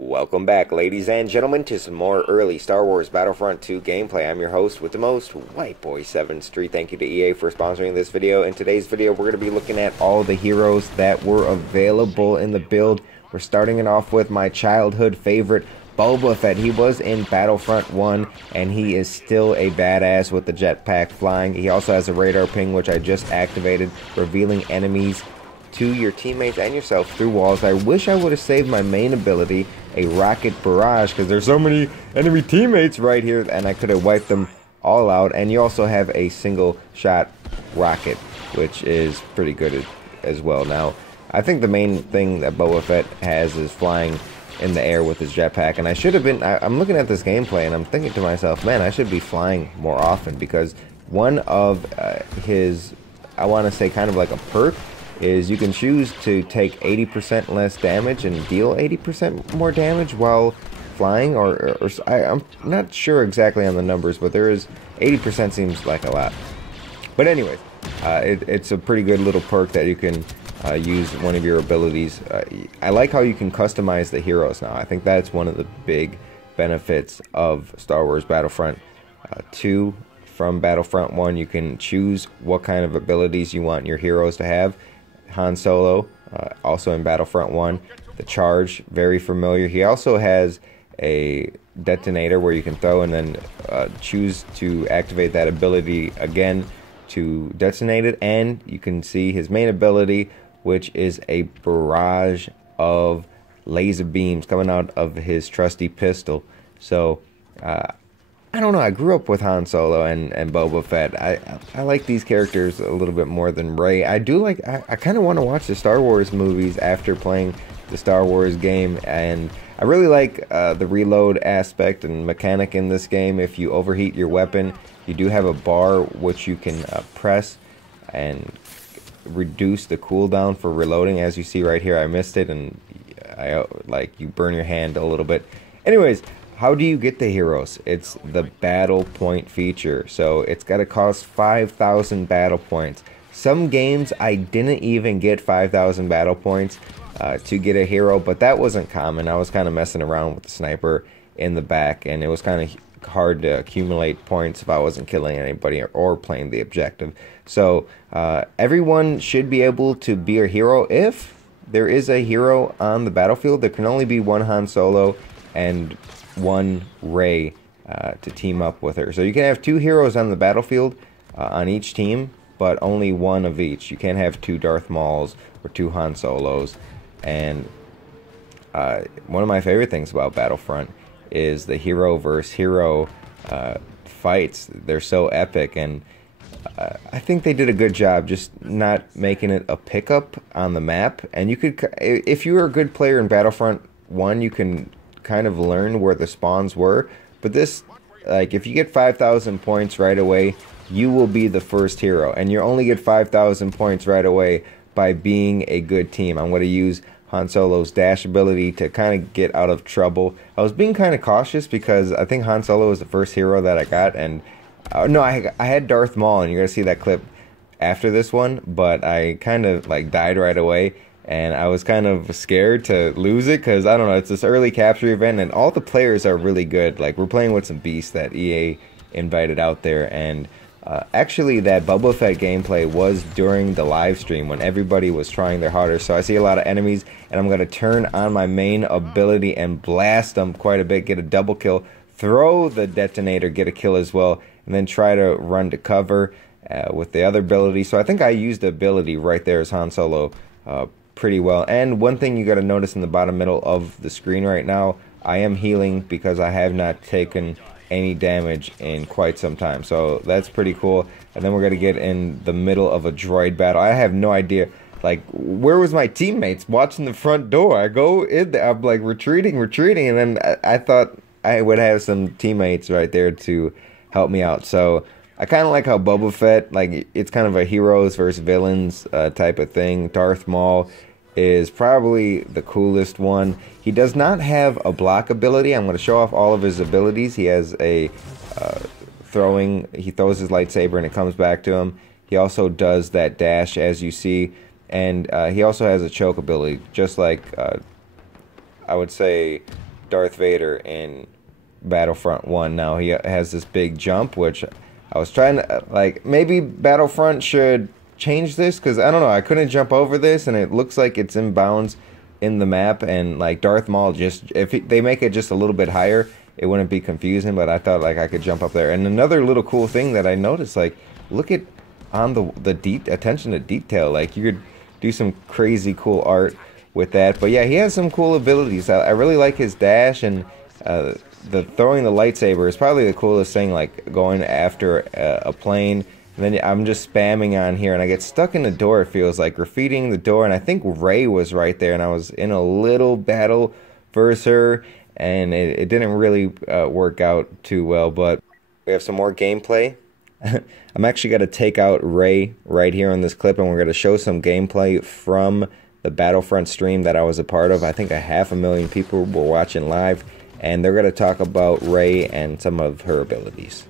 Welcome back, ladies and gentlemen, to some more early Star Wars Battlefront 2 gameplay. I'm your host with the most, White Boy 7 Street. Thank you to EA for sponsoring this video. In today's video, we're going to be looking at all the heroes that were available in the build. We're starting it off with my childhood favorite, Boba Fett. He was in Battlefront 1, and he is still a badass with the jetpack flying. He also has a radar ping, which I just activated, revealing enemies to your teammates and yourself through walls. I wish I would have saved my main ability, a rocket barrage, because there's so many enemy teammates right here, and I could have wiped them all out. And you also have a single shot rocket, which is pretty good as well. Now, I think the main thing that Boba Fett has is flying in the air with his jetpack, and I should have been, I'm looking at this gameplay and I'm thinking to myself, man, I should be flying more often, because one of his, I want to say kind of like a perk, is you can choose to take 80% less damage and deal 80% more damage while flying, or I'm not sure exactly on the numbers, but there is 80% seems like a lot. But anyways, it's a pretty good little perk that you can use one of your abilities. I like how you can customize the heroes now. I think that's one of the big benefits of Star Wars Battlefront 2 from Battlefront 1. You can choose what kind of abilities you want your heroes to have. Han Solo, also in Battlefront 1. The charge, very familiar. He also has a detonator where you can throw and then choose to activate that ability again to detonate it. And you can see his main ability, which is a barrage of laser beams coming out of his trusty pistol. So, I don't know, I grew up with Han Solo and Boba Fett. I like these characters a little bit more than Rey. I kind of want to watch the Star Wars movies after playing the Star Wars game, and I really like the reload aspect and mechanic in this game. If you overheat your weapon, you do have a bar which you can press and reduce the cooldown for reloading. As you see right here, I missed it, and you burn your hand a little bit. Anyways, how do you get the heroes? It's the battle point feature. So it's got to cost 5,000 battle points. Some games I didn't even get 5,000 battle points to get a hero, but that wasn't common. I was kind of messing around with the sniper in the back, and it was kind of hard to accumulate points if I wasn't killing anybody or playing the objective. So everyone should be able to be a hero. If there is a hero on the battlefield, there can only be one Han Solo and one Rey to team up with her. So you can have two heroes on the battlefield on each team, but only one of each. You can't have two Darth Mauls or two Han Solos. And one of my favorite things about Battlefront is the hero versus hero fights. They're so epic, and I think they did a good job just not making it a pickup on the map. And you could, if you were a good player in Battlefront 1, you can kind of learn where the spawns were, but this, like, if you get 5,000 points right away, you will be the first hero, and you only get 5,000 points right away by being a good team. I'm going to use Han Solo's dash ability to kind of get out of trouble. I was being kind of cautious because I think Han Solo was the first hero that I got, and no, I had Darth Maul, and you're going to see that clip after this one, but I kind of like died right away. And I was kind of scared to lose it because, I don't know, it's this early capture event and all the players are really good. Like, we're playing with some beasts that EA invited out there. And actually, that Boba Fett gameplay was during the live stream when everybody was trying their hardest. So I see a lot of enemies, and I'm going to turn on my main ability and blast them quite a bit, get a double kill, throw the detonator, get a kill as well, and then try to run to cover with the other ability. So I think I used the ability right there as Han Solo pretty well. And one thing you got to notice in the bottom middle of the screen right now, I am healing because I have not taken any damage in quite some time, so that's pretty cool. And then we're gonna get in the middle of a droid battle. I have no idea, like, where was my teammates watching the front door? I go in there, I'm like retreating, and then I thought I would have some teammates right there to help me out. So I kind of like how Boba Fett, like, it's kind of a heroes versus villains type of thing. Darth Maul is probably the coolest one. He does not have a block ability. I'm going to show off all of his abilities. He has a he throws his lightsaber and it comes back to him. He also does that dash, as you see, and he also has a choke ability, just like I would say Darth Vader in Battlefront 1. Now he has this big jump, which I was trying to, like, maybe Battlefront should change this, because I don't know, I couldn't jump over this, and it looks like it's in bounds in the map, and like Darth Maul, just if they make it just a little bit higher, it wouldn't be confusing. But I thought like I could jump up there. And another little cool thing that I noticed, like, look at on the attention to detail. Like, you could do some crazy cool art with that. But yeah, he has some cool abilities. I really like his dash, and the throwing the lightsaber is probably the coolest thing, like going after a plane. And then I'm just spamming on here, and I get stuck in the door, it feels like, graffitiing the door, and I think Rey was right there, and I was in a little battle versus her, and it didn't really work out too well. But we have some more gameplay. I'm actually going to take out Rey right here on this clip, and we're going to show some gameplay from the Battlefront stream that I was a part of. I think 500,000 people were watching live, and they're going to talk about Rey and some of her abilities.